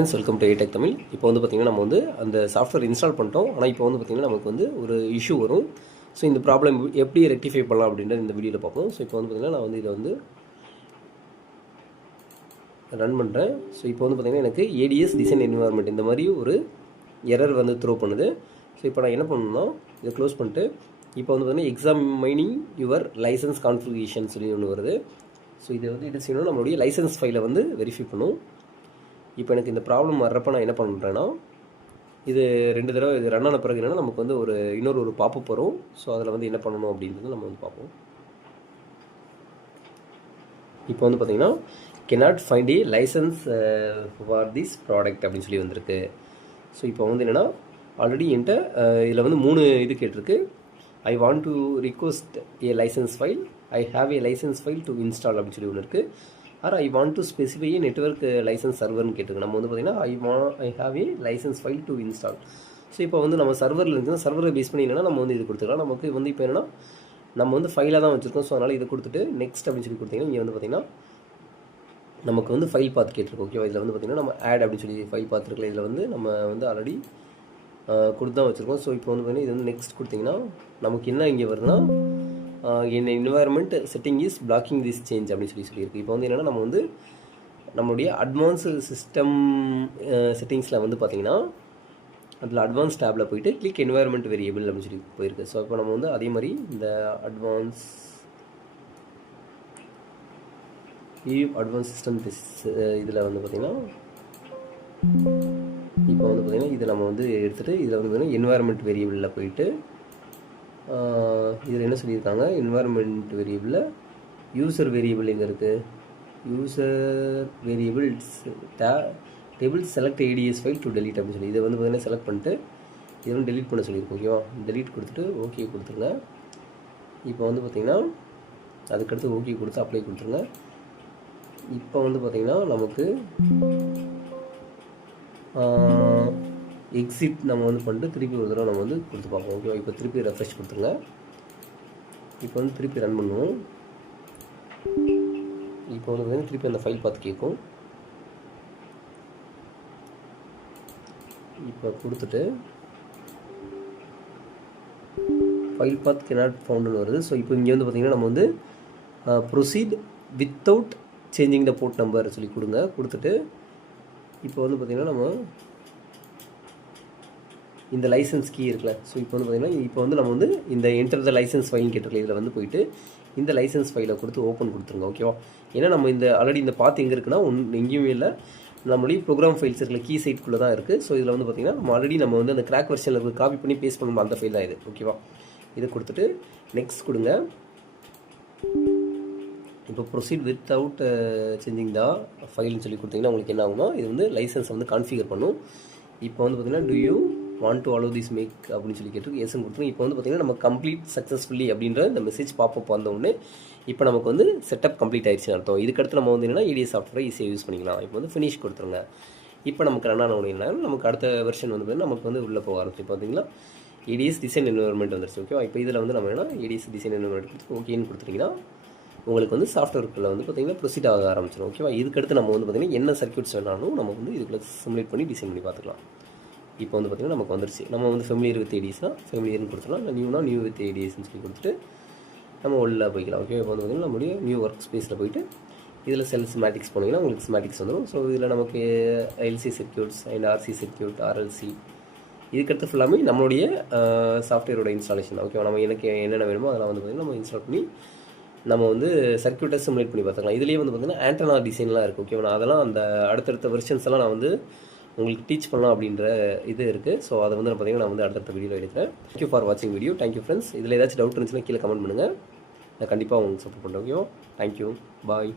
Friends, welcome to ஏடெக் தமிழ். இப்போ வந்து பார்த்திங்கன்னா நம்ம வந்து அந்த சாஃப்ட்வேர் இன்ஸ்டால் பண்ணிட்டோம். ஆனால் இப்போ வந்து பார்த்திங்கன்னா நமக்கு வந்து ஒரு இஷ்யூ வரும். ஸோ இந்த ப்ராப்ளம் எப்படி ரெக்டிஃபை பண்ணலாம் அப்படின்றத இந்த வீடியோவில் பார்ப்போம். ஸோ இப்போ வந்து பார்த்திங்கன்னா நான் வந்து இதை வந்து ரன் பண்ணுறேன். ஸோ இப்போ வந்து பார்த்திங்கன்னா எனக்கு ஏடிஎஸ் டிசைன் என்விரான்மெண்ட் இந்த மாதிரி ஒரு எரர் வந்து த்ரோ பண்ணுது. ஸோ இப்போ நான் என்ன பண்ணணும்னா இதை க்ளோஸ் பண்ணிட்டு இப்போ வந்து பார்த்திங்கன்னா எக்ஸாமினிங் யுவர் லைசன்ஸ் கான்ஃபிகரேஷன் சொல்லி ஒன்று வருது. ஸோ இதை வந்து இது செய்யணும், நம்மளுடைய லைசன்ஸ் ஃபைலை வந்து வெரிஃபை பண்ணும். இப்போ எனக்கு இந்த ப்ராப்ளம் வர்றப்போ நான் என்ன பண்ணுறேன்னா இது 2 தடவை இது ரன் ஆன பிறகு என்னென்னா நமக்கு வந்து இன்னொரு பாப்பப் வரும். ஸோ அதில் வந்து என்ன பண்ணணும் அப்படின்றது நம்ம வந்து பார்ப்போம். இப்போ வந்து பார்த்திங்கன்னா cannot find a licence for this product அப்படின்னு சொல்லி வந்திருக்கு. ஸோ இப்போ வந்து என்னென்னா ஆல்ரெடி என்கிட்ட இதில் வந்து 3 இது கேட்டிருக்கு. I want to request a licence file, I have a licence file to install அப்படின்னு சொல்லி ஒன்று இருக்குது. Or I want to specify a network licence சர்வர்னு கேட்டிருக்கு. நம்ம வந்து பார்த்திங்கன்னா I have a licence file to install. So இப்போ வந்து நம்ம சர்வரில் இருந்துச்சுன்னா சர்வரை பேஸ் பண்ணி என்னென்னா நம்ம வந்து இது கொடுத்துக்கலாம். நமக்கு வந்து இப்போ என்னென்னா நம்ம வந்து ஃபைலாக தான் வச்சுருக்கோம். ஸோ அதனால் இதை கொடுத்துட்டு நெக்ஸ்ட் அப்படின்னு சொல்லி கொடுத்தீங்கன்னா இங்கே வந்து பார்த்திங்கன்னா நமக்கு வந்து ஃபைல் பார்த்து கேட்டிருக்கோம். ஓகேவா, இதில் வந்து பார்த்திங்கன்னா நம்ம ஆட் அப்படின்னு சொல்லி ஃபைல் பார்த்துருக்கல. இதில் வந்து நம்ம வந்து ஆல்ரெடி கொடுத்து தான் வச்சுருக்கோம். ஸோ இப்போ வந்து பார்த்திங்கன்னா இது வந்து நெக்ஸ்ட் கொடுத்திங்கன்னா நமக்கு என்ன இங்கே வருதுன்னா என் environment setting is blocking this change அப்படின்னு சொல்லியிருக்கு. இப்போ வந்து என்னென்னா நம்ம வந்து நம்மளுடைய அட்வான்ஸு சிஸ்டம் செட்டிங்ஸில் வந்து பார்த்திங்கன்னா அதில் அட்வான்ஸ் டேப்பில் போயிட்டு கிளிக் என்வாயர்மெண்ட் வேரியபிள் அப்படின்னு சொல்லி போயிருக்கு. ஸோ இப்போ நம்ம வந்து அதே மாதிரி இந்த அட்வான்ஸ் சிஸ்டம் இதில் வந்து பார்த்திங்கன்னா இப்போ வந்து பார்த்திங்கன்னா இதை நம்ம வந்து எடுத்துகிட்டு இதில் வந்து பார்த்திங்கன்னா என்வாயர்மெண்ட் வேரியபிளில் போயிட்டு இதில் என்ன சொல்லியிருக்காங்க, என்வாயர்மெண்ட் வேரியபிளில் யூசர் வேரியபிள் எங்கே இருக்குது, user variables table select ADS file to delete அப்படின்னு சொல்லி இதை வந்து பார்த்திங்கன்னா செலக்ட் பண்ணிட்டு இதை வந்து டெலீட் பண்ண சொல்லியிருக்கோம். ஓகேவா, டெலீட் கொடுத்துட்டு ஓகே கொடுத்துருங்க. இப்போ வந்து பார்த்திங்கன்னா அதுக்கடுத்து ஓகே கொடுத்து அப்ளை கொடுத்துருங்க. இப்போ வந்து பார்த்திங்கன்னா நமக்கு எக்ஸிட் நம்ம வந்து பண்ணிட்டு திருப்பி ஒரு தடவை நம்ம வந்து கொடுத்து பார்ப்போம். ஓகேவா, இப்போ திருப்பி ரெஃப்ரெஷ் கொடுத்துருங்க. இப்போ வந்து திருப்பி ரன் பண்ணுவோம். இப்போ வந்து பார்த்திங்கன்னா திருப்பி அந்த ஃபைல் பார்த்து கேட்கும். இப்போ கொடுத்துட்டு ஃபைல் பாத் கெனாட் ஃபவுண்டுன்னு வருது. ஸோ இப்போ இங்கே வந்து பார்த்திங்கன்னா நம்ம வந்து proceed without changing the port number சொல்லி கொடுத்துட்டு இப்போ வந்து பார்த்திங்கன்னா நம்ம இந்த லைசன்ஸ் கீ இருக்குல்ல. ஸோ இப்போ வந்து பார்த்திங்கன்னா இப்போ வந்து நம்ம வந்து இந்த என்டர் த லைசன்ஸ் ஃபைல்னு கேட்டிருக்கல. இதில் வந்து போயிட்டு இந்த லைசன்ஸ் ஃபைலை கொடுத்து ஓப்பன் கொடுத்துருங்க. ஓகேவா, ஏன்னா நம்ம இந்த ஆல்ரெடி இந்த பாத்து எங்கே இருக்குன்னா எங்கேயுமே இல்லை, நம்மளுடைய ப்ரோக்ராம் ஃபைல்ஸ் இருக்குல்ல கீ சைட்குள்ளே தான் இருக்குது. ஸோ இதில் வந்து பார்த்திங்கன்னா நம்ம ஆல்ரெடி நம்ம வந்து அந்த கிராக் வெர்ஷனில் காப்பி பண்ணி பேஸ்ட் பண்ணணும் அந்த ஃபைல் தான் இது. ஓகேவா, இதை கொடுத்துட்டு நெக்ஸ்ட் கொடுங்க. இப்போ ப்ரொசீட் வித்தவுட் சேஞ்சிங் த ஃபைல்னு சொல்லி கொடுத்தீங்கன்னா உங்களுக்கு என்ன ஆகும்னா இது வந்து லைசன்ஸை வந்து கான்ஃபிகர் பண்ணும். இப்போ வந்து பார்த்திங்கன்னா do you want to allow this make அப்படின்னு சொல்லி கேட்டு எஸ்ன்னு கொடுத்துருங்க. இப்போ வந்து பார்த்திங்கன்னா நம்ம கம்ப்ளீட் சக்ஸஸ்ஃபுல்லி அப்படின்ற இந்த மெசேஜ் பாப்பப் வந்த உடனே இப்போ நமக்கு வந்து செட்டப் கம்ப்ளீட் ஆயிடுச்சுன்னு அர்த்தம். இதுக்கடுத்து நம்ம வந்து என்னென்னா ஏடிஎஸ் சாஃப்ட்வேரை ஈஸியாக யூஸ் பண்ணிக்கலாம். இப்போ வந்து ஃபினிஷ் கொடுத்துருங்க. இப்போ நமக்கு ரன் ஆன உடனே நமக்கு அடுத்த வெர்ஷன் வந்து நமக்கு வந்து உள்ளே போக ஆரம்பிச்சு பார்த்தீங்கன்னா ஏடிஎஸ் டிசைன் என்விரான்மெண்ட் வந்துருச்சு. ஓகேவா, இப்போ இதில் வந்து நம்ம என்ன ஏடிஎஸ் டிசைன் என்விரான்மெண்ட் கொடுத்து ஓகேன்னு கொடுத்துட்டிங்கன்னா உங்களுக்கு வந்து சாஃப்ட்வேருக்குள்ளே வந்து பார்த்திங்கன்னா ப்ரொசீட் ஆக ஆரம்பிச்சிடும். ஓகேவா, இதுக்கடுத்து நம்ம வந்து பார்த்திங்கன்னா என்ன சர்க்யூட்ஸ் வேணாலும் நம்ம வந்து இதுக்குள்ளே சிமுலேட் பண்ணி டிசைன் பண்ணி பார்த்துக்கலாம். இப்போ வந்து பார்த்திங்கன்னா நமக்கு வந்துருச்சு. நம்ம வந்து ஃபெமிலியர் வித் ஏடிஎஸ்னால் ஃபெமிலியர்னு கொடுத்துக்கலாம், நியூனா நியூ வித் ஏடிஎஸ்ன்னு சொல்லி கொடுத்துட்டு நம்ம உள்ளே போய்க்கலாம். ஓகே, இப்போ வந்து பார்த்திங்கன்னா நம்மளுடைய நியூ ஒர்க் ஸ்பேஸில் போய்ட்டு இதில் ஸ்மேட்டிக்ஸ் போனீங்கன்னா உங்களுக்கு ஸ்மேட்டிக்ஸ் வந்துடும். ஸோ இதில் நமக்கு LC circuits and RC circuit, RLC இதுக்கடுத்து ஃபுல்லாமே நம்மளுடைய சாஃப்ட்வேரோட இன்ஸ்டாலேஷன். ஓகேவா, நம்ம எனக்கு என்னென்ன வேணுமோ அதெல்லாம் வந்து பார்த்திங்கன்னா நம்ம இன்ஸ்டால் பண்ணி நம்ம வந்து சர்க்யூட்டை சிமுலேட் பண்ணி பார்த்துக்கலாம். இதுலேயே வந்து பார்த்திங்கன்னா ஆண்டனா டிசைன்லாம் இருக்குது. ஓகேவா, நான் அதெல்லாம் அந்த அடுத்தடுத்த வெர்ஷன்ஸ் எல்லாம் நான் வந்து உங்களுக்கு டீச் பண்ணலாம் அப்படின்ற இது இருக்குது. ஸோ அதை வந்து பார்த்திங்கன்னா நான் வந்து அடுத்த வீடியோவில் எடுக்கிறேன். தேங்க்யூ ஃபார் வாட்சிங் வீடியோ. Thank you friends. இதில் ஏதாச்சும் டவுட் இருந்துச்சுன்னா கீழே கமெண்ட் பண்ணுங்கள், நான் கண்டிப்பாக உங்களுக்கு சப்போர்ட் பண்ணுறேன். ஓகேவா, தேங்க்யூ, பாய்.